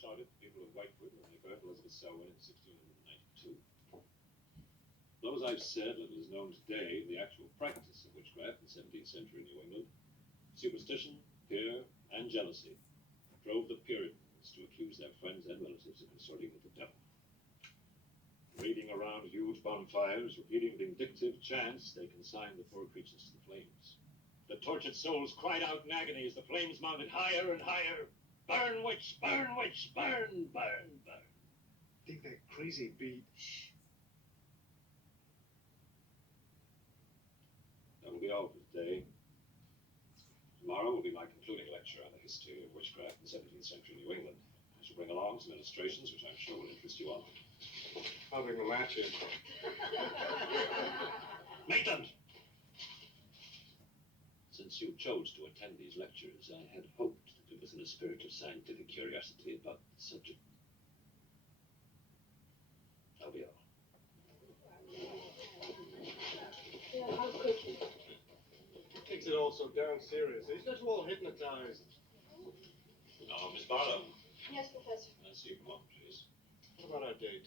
shouted the people of Whitewood when they burnt Elizabeth Selwyn in 1692. Though, as I've said, little is known today of the actual practice of witchcraft in 17th century New England, superstition, fear, and jealousy drove the Puritans to accuse their friends and relatives of consorting with the devil. Raiding around huge bonfires, repeating vindictive chants, they consigned the poor creatures to the flames. The tortured souls cried out in agony as the flames mounted higher and higher. Burn, witch! Burn, witch! Burn, burn, burn. I think that crazy beat. Shh. That will be all for today. Tomorrow will be my concluding lecture on the history of witchcraft in 17th century New England. I shall bring along some illustrations which I'm sure will interest you all. I'll bring the matches. Maitland! Since you chose to attend these lectures, I had hoped that it was in a spirit of scientific curiosity about the subject. That'll be all. Yeah, how could you? Takes it all so darn seriously. He's not all hypnotized. Now, Miss Barlow. Yes, Professor. I'll see you come on, please. What about our date?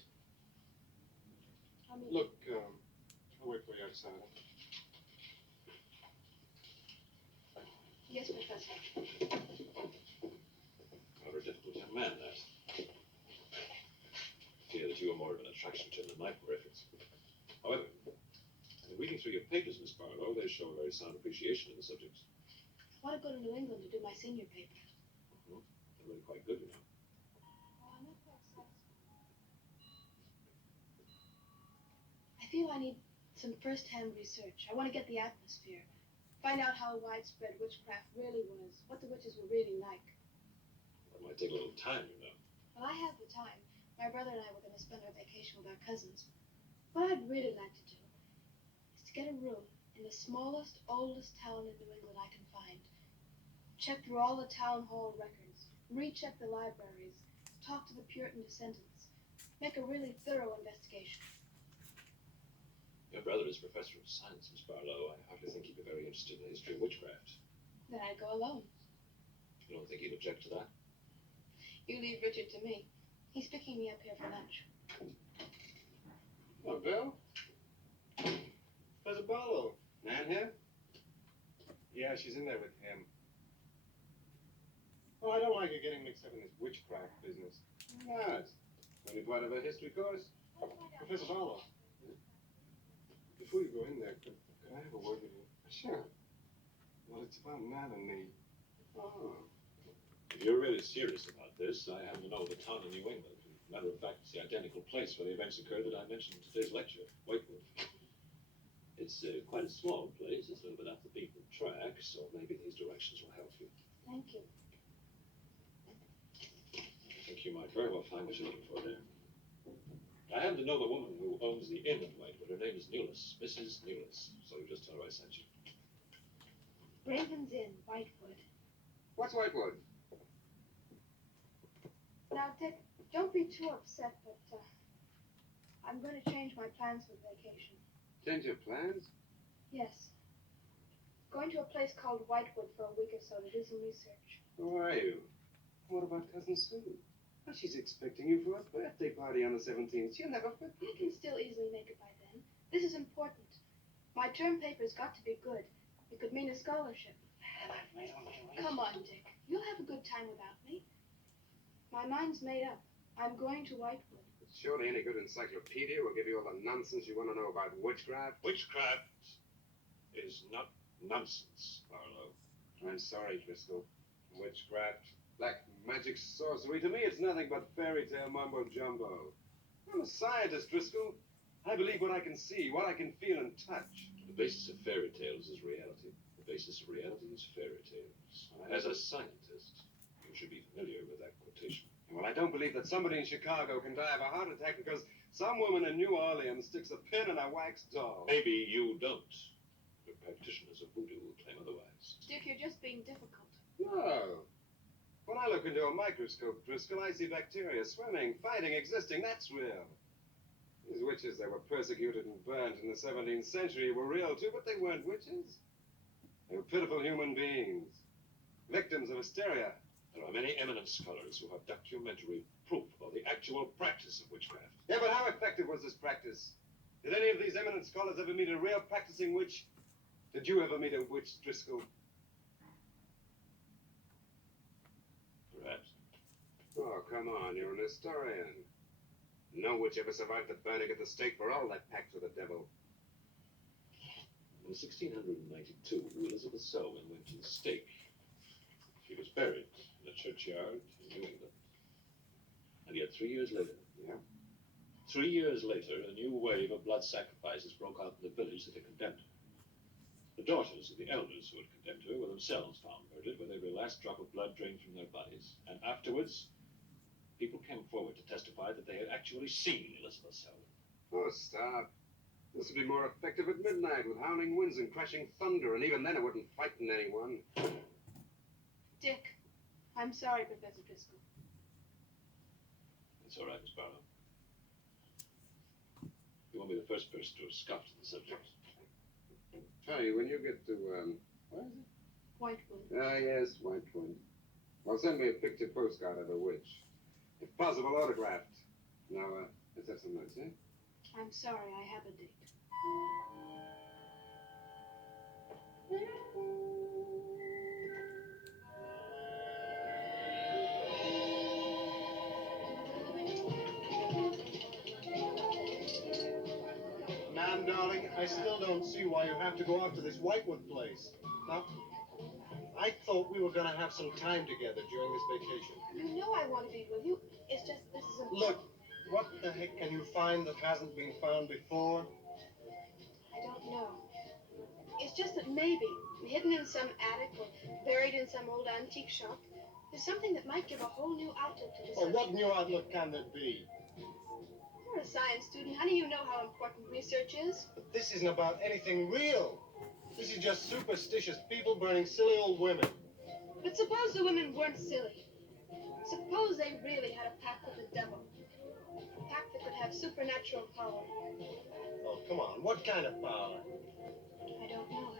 I mean, Look, I'll wait for you outside. yes, Professor. Rather a difficult young man, that. I fear that you are more of an attraction to him than my poor efforts. However, in reading through your papers, Miss Barlow, they show a very sound appreciation of the subject. I want to go to New England to do my senior paper. They're really quite good, you know. I'm not quite satisfied. I feel I need some first-hand research. I want to get the atmosphere. Find out how widespread witchcraft really was, what the witches were really like. That might take a little time, you know. Well, I have the time. My brother and I were going to spend our vacation with our cousins. What I'd really like to do is to get a room in the smallest, oldest town in New England I can find. Check through all the town hall records, recheck the libraries, talk to the Puritan descendants, make a really thorough investigation. Your brother is professor of science, Miss Barlow. I hardly think he'd be very interested in the history of witchcraft. Then I'd go alone. You don't think he'd object to that? You leave Richard to me. He's picking me up here for lunch. Hello, Bill. Professor Barlow. Nan here? Yeah, she's in there with him. Well, I don't like her getting mixed up in this witchcraft business. Yes. Only part of her history course. Professor Barlow. Before you go in there, could I have a word with you? Sure. Well, it's about Nan and me. Oh. If you're really serious about this, I happen to know of a town in New England. As a matter of fact, it's the identical place where the events occurred that I mentioned in today's lecture, Whitewood. It's quite a small place. It's a little bit off the beaten track, so maybe these directions will help you. Thank you. I think you might very well find what you're looking for there. I happen to know the woman who owns the inn at Whitewood. Her name is Newless, Mrs. Newless. So you just tell her I sent you. Raven's Inn, Whitewood. What's Whitewood? Now, Dick, don't be too upset, but I'm going to change my plans for vacation. Change your plans? Yes. Going to a place called Whitewood for a week or so to do some research. Who are you? What about Cousin Sue? Well, she's expecting you for a birthday party on the 17th. She'll never forget. I can still easily make it by then. This is important. My term paper's got to be good. It could mean a scholarship. Come on, Dick. You'll have a good time without me. My mind's made up. I'm going to Whitewood. Surely any good encyclopedia will give you all the nonsense you want to know about witchcraft. Witchcraft is not nonsense, Barlow. I'm sorry, Driscoll. Witchcraft, black magic sorcery, to me it's nothing but fairy tale mumbo-jumbo. I'm a scientist, Driscoll. I believe what I can see, what I can feel and touch. The basis of fairy tales is reality. The basis of reality is fairy tales. As a scientist, you should be familiar with that quotation. Well, I don't believe that somebody in Chicago can die of a heart attack because some woman in New Orleans sticks a pin in a wax doll. Maybe you don't. The practitioners of voodoo will claim otherwise. Dick, you're just being difficult. No. When I look into a microscope, Driscoll, I see bacteria swimming, fighting, existing. That's real. These witches that were persecuted and burnt in the 17th century were real too, but they weren't witches. They were pitiful human beings, victims of hysteria, There are many eminent scholars who have documentary proof of the actual practice of witchcraft. Yeah, but how effective was this practice? Did any of these eminent scholars ever meet a real practicing witch? Did you ever meet a witch, Driscoll? Perhaps. Oh, come on, you're an historian. No witch ever survived the burning at the stake for all that pact with the devil. In 1692, Elizabeth Selwyn went to the stake. She was buried in a churchyard in New England. And yet 3 years later, 3 years later, a new wave of blood sacrifices broke out in the village that had condemned her. The daughters of the elders who had condemned her were themselves found murdered with every last drop of blood drained from their bodies. And afterwards, people came forward to testify that they had actually seen Elizabeth Selwyn. Oh, stop. This would be more effective at midnight with howling winds and crashing thunder, and even then it wouldn't frighten anyone. Dick, I'm sorry, Professor Driscoll. It's all right, Miss Barlow. You won't be the first person to have scoffed at the subject. Tell you, when you get to, where is it? Whitewood. Ah, yes, Whitewood. Well, send me a picture postcard of a witch. If possible, autographed. Now, let's have some lunch, eh? I'm sorry, I have a date. Ma'am, darling, I still don't see why you have to go out to this Whitewood place. Now, I thought we were going to have some time together during this vacation. You know I want to be with you. It's just this is a... Look, what the heck can you find that hasn't been found before? I don't know. It's just that maybe, hidden in some attic or buried in some old antique shop, there's something that might give a whole new outlook to this. Or what new outlook can there be? You're a science student. How do you know how important research is? But this isn't about anything real. This is just superstitious people burning silly old women. But suppose the women weren't silly. Suppose they really had a pact with the devil. A pact that could have supernatural power. Oh, come on. What kind of power? I don't know.